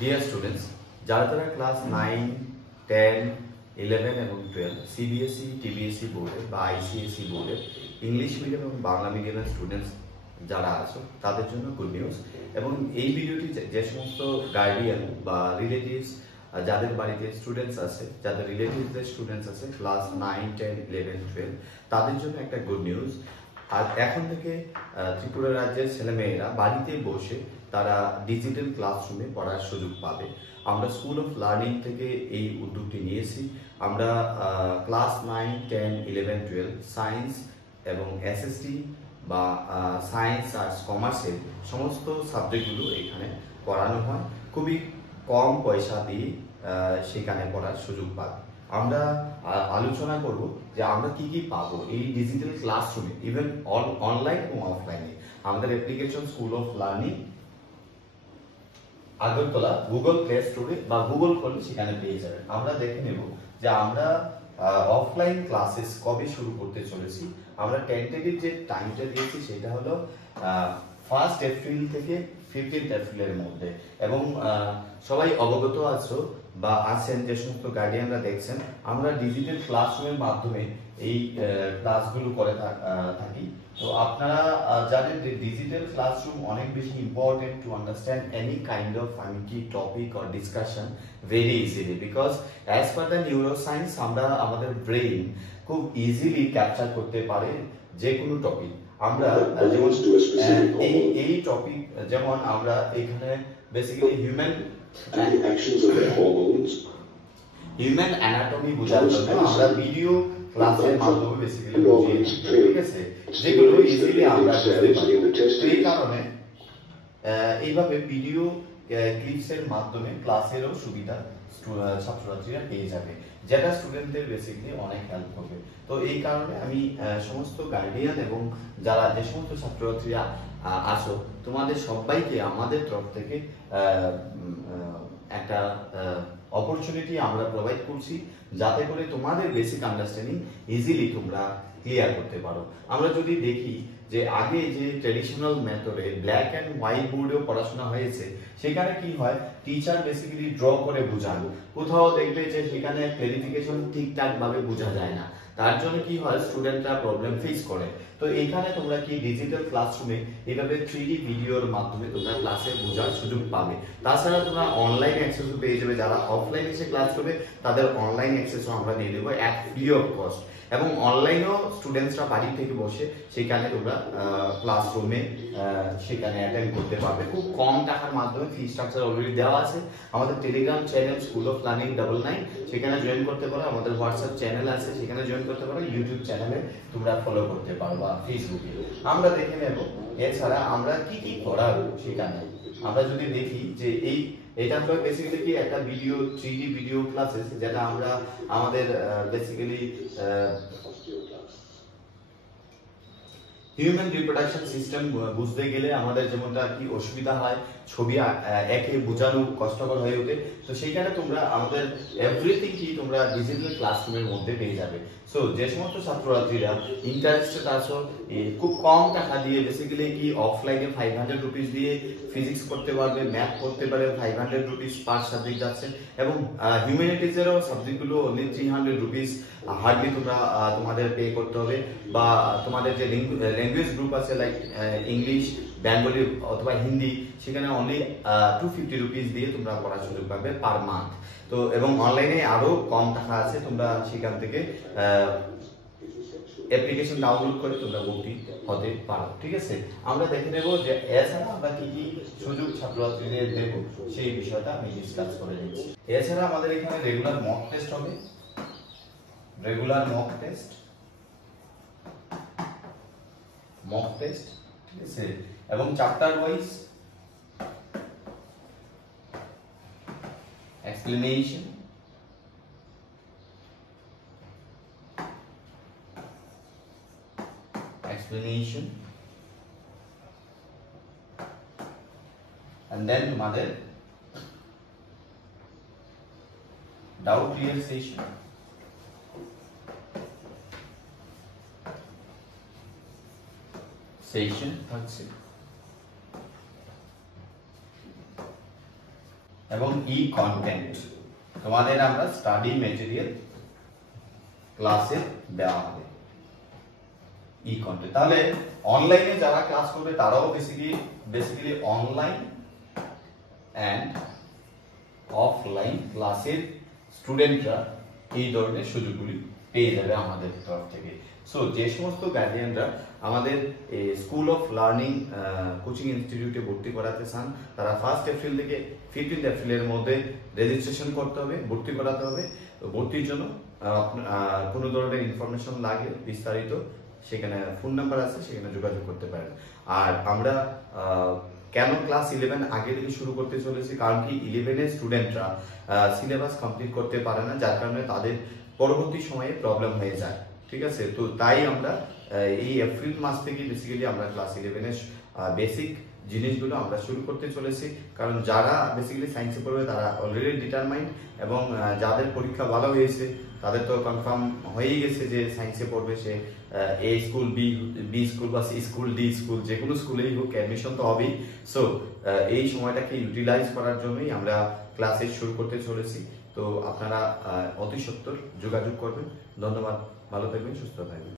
Dear students, যারা যারা class 9, 10, 11 এবং 12 সিবিএসই, টিবিএসই বোর্ডে বা আইসিএসই বোর্ডে ইংলিশ মিডিয়াম এবং বাংলা মিডিয়ামের স্টুডেন্টস যারা আছো তাদের জন্য গুড নিউজ। এবং এই ভিডিওটি যে সমস্ত গার্ডিয়ান বা রিলেটিভস যাদের বাড়িতে স্টুডেন্টস আছে, যাদের রিলেটিভসদের স্টুডেন্টস আছে ক্লাস 9, 10, 11, 12 তাদের জন্য একটা গুড নিউজ। আর এখন থেকে ত্রিপুরা রাজ্যের ছেলেমেয়েরা বাড়িতে বসে তারা ডিজিটাল ক্লাসরুমে পড়ার সুযোগ পাবে। আমরা স্কুল অফ লার্নিং থেকে এই উদ্যোগটি নিয়েছি। আমরা ক্লাস 9, 10, 11, 12 সায়েন্স এবং এসএসটি বা সায়েন্স আর্টস কমার্সের সমস্ত সাবজেক্টগুলো এখানে পড়ানো হয়। খুবই কম পয়সা দিয়ে সেখানে পড়ার সুযোগ পাবে। আমরা আলোচনা করব যে আমরা কি কি পাবো এই ডিজিটাল ক্লাসরুমে, ইভেন অনলাইন এবং অফলাইনে। আমাদের application school of learning Agartala Google play স্টোরে বা গুগল করলে সেখানে পেয়ে যাবেন। আমরা দেখে নেব যে আমরা অফলাইন ক্লাসেস কবে শুরু করতে চলেছি। আমরা টেন্টেটিভ যে টাইমটা দিয়েছি সেটা হলো 1 এপ্রিল থেকে 15 এপ্রিলের মধ্যে। এবং সবাই অবগত আছো বা আছেন যে সমস্ত গার্ডিয়ানরা দেখছেন, আমরা ডিজিটাল ক্লাসরুমের মাধ্যমে এই ক্লাসগুলো করে থাকি। তো আপনারা জানেন যে ডিজিটাল ক্লাসরুম অনেক বেশি important to understand any kind of topic or discussion very easily, because as per the neuroscience আমরা আমাদের ব্রেইন খুব ইজিলি ক্যাপচার করতে পারে যে কোনো টপিক। আমরা যেমন এই টপিক যেমন আমরা এখানে বেসিক্যালি হিউম্যান অ্যানাটমি বোঝার জন্য আমরা ভিডিও ক্লাসের মাধ্যমে বেসিক্যালি বুঝিয়ে দিই, ঠিক আছে, যেগুলো ইজিলি আমরা বুঝতে পারি। এই কারণে এইভাবে ভিডিও ক্লিপসের মাধ্যমে ক্লাসেরও সুবিধা ছাত্রছাত্রীরা পেয়ে যাবে, যেটা স্টুডেন্টদের বেসিক্যালি অনেক হেল্প হবে। তো এই কারণে আমি সমস্ত গার্ডিয়ান এবং যারা যে সমস্ত ছাত্রছাত্রীরা আসো তোমাদের সবাইকে আমাদের তরফ থেকে একটা অপরচুনিটি আমরা প্রোভাইড করছি, যাতে করে তোমাদের বেসিক আন্ডারস্ট্যান্ডিং ইজিলি তোমরা ক্লিয়ার করতে পারো। আমরা যদি দেখি যে আগে যে ট্রেডিশনাল মেথডে ব্ল্যাক অ্যান্ড হোয়াইট বোর্ডেও পড়াশোনা হয়েছে, সেখানে কি হয় টিচার বেসিক্যালি ড্র করে বোঝান, কোথাও দেখবে যে সেখানে ক্লারিফিকেশন ঠিকঠাক ভাবে বোঝা যায় না, তার জন্য কি হয় স্টুডেন্টরা প্রবলেম ফেস করে। তো এখানে তোমরা কি ডিজিটাল ক্লাসরুমে এইভাবে 3D ভিডিওর মাধ্যমে তোমরা ক্লাসে বোঝার সুযোগ পাবে। তাছাড়া তোমরা অনলাইন অ্যাক্সেসও পেয়ে যাবে। যারা অফলাইন এসে ক্লাস করবে তাদের অনলাইন অ্যাক্সেসও আমরা দিয়ে দেবো অ্যাট ফ্রি অফ কস্ট। এবং অনলাইনেও স্টুডেন্টসরা বাড়ি থেকে বসে সেখানে তোমরা ক্লাসরুমে সেখানে অ্যাটেন্ড করতে পারবে খুব কম টাকার মাধ্যমে। ফি স্ট্রাকচার অলরেডি দেওয়া আছে। আমাদের Telegram channel school of learning 99 সেখানে জয়েন করতে পারো। আমাদের হোয়াটসঅ্যাপ চ্যানেল আছে সেখানে জয়েন করতে পারো। ইউটিউব চ্যানেলে তোমরা ফলো করতে পারো বা ফেসবুকে। আমরা দেখে নেব এছাড়া আমরা কি কি করাবো সেখানে। আমরা যদি দেখি যে এটা আমরা বেসিক্যালি কি একটা ভিডিও 3D ভিডিও ক্লাসেস, যেটা আমরা আমাদের বেসিক্যালি হিউম্যান রিপ্রোডাকশন সিস্টেম বুঝতে গেলে আমাদের যেমনটা কি অসুবিধা হয়, ছবি একে বোঝানো কষ্টকর হয়ে ওঠে, তো সেইখানে তোমরা আমাদের এভরিথিং কি তোমরা ডিজিটাল ক্লাসরুমের মধ্যে পেয়ে যাবে। সো যে সমস্ত ছাত্রছাত্রীরা ইন্টারেস্টেড আছো খুব কম টাকা দিয়ে বেসিক্যালি কি অফলাইনে 500 রুপিস দিয়ে ফিজিক্স করতে পারবে, ম্যাথ করতে পারবে, 500 রুপিস পার সাবজেক্ট যাচ্ছে। এবং হিউম্যানিটিজেরও সাবজেক্টগুলো অনলি 300 রুপিস হার্ডলি তোমরা তোমাদের পে করতে হবে। বা তোমাদের যে ল্যাঙ্গুয়েজ গ্রুপ আছে লাইক ইংলিশ, বেঙ্গলি অথবা হিন্দি, সেখানে অনলি 250 রুপিস দিয়ে তোমরা পড়ার সুযোগ পাবে পার মান্থ। তো এবং অনলাইনে আরো কম টাকা আছে, তোমরা সেখান থেকে অ্যাপ্লিকেশন ডাউনলোড করে তোমরা ভর্তি হতে পারো, ঠিক আছে। আমরা দেখে নেব যে এছাড়া আমরা কি কি সুযোগ ছাত্রছাত্রীদের দেব সেই বিষয়টা আমি ডিসকাস করে নিচ্ছি। এছাড়া আমাদের এখানে রেগুলার মক টেস্ট হবে, রেগুলার মক টেস্ট, ঠিক আছে, এবং chapter wise explanation, and then তোমাদের ডাউট ক্লিয়ার সেশন থাকছে। এবং ই কন্টেন্ট তোমাদের আমরা স্টাডি ম্যাটেরিয়াল ক্লাসে দেওয়া হবে। ই কন্টেন্ট তাহলে অনলাইনে যারা ক্লাস করবে তারাও বেসিক্যালি অনলাইন এন্ড অফলাইন ক্লাসের স্টুডেন্টরা এই ধরনের সুযোগগুলি পেয়ে যাবে আমাদের তরফ থেকে। সো যে সমস্ত গার্ডিয়ানরা আমাদের স্কুল অফ লার্নিং কোচিং ইনস্টিটিউটে ভর্তি করাতে চান তারা 1 এপ্রিল থেকে 15 এপ্রিলের মধ্যে রেজিস্ট্রেশন করতে হবে, ভর্তি করাতে হবে। ভর্তির জন্য কোনো ধরনের ইনফরমেশন লাগে বিস্তারিত সেখানে ফোন নাম্বার আছে, সেখানে যোগাযোগ করতে পারেন। আর আমরা কেন ক্লাস 11 আগে থেকে শুরু করতে চলেছি, কারণ কি 11 এর স্টুডেন্টরা সিলেবাস কমপ্লিট করতে পারে না, যার কারণে তাদের পরবর্তী সময়ে প্রবলেম হয়ে যায়। ঠিক আছে, তো তাই আমরা এই এপ্রিল মাস থেকে বেসিক্যালি আমরা ক্লাস 11 এর বেসিক জিনিসগুলো আমরা শুরু করতে চলেছি। কারণ যারা বেসিক্যালি সায়েন্সে পড়বে তারা অলরেডি ডিটারমাইন্ড, এবং যাদের পরীক্ষা ভালো হয়েছে তাদের তো কনফার্ম হয়েই গেছে যে সায়েন্সে পড়বে, সে এ স্কুল, বি স্কুল বা সি স্কুল, ডি স্কুল, যে কোনো স্কুলেই হোক অ্যাডমিশন তো হবেই। সো এই সময়টাকে ইউটিলাইজ করার জন্যই আমরা ক্লাসে শুরু করতে চলেছি। তো আপনারা অতি সত্বর যোগাযোগ করবেন। ধন্যবাদ, ভালো থাকবেন, সুস্থ থাকবেন।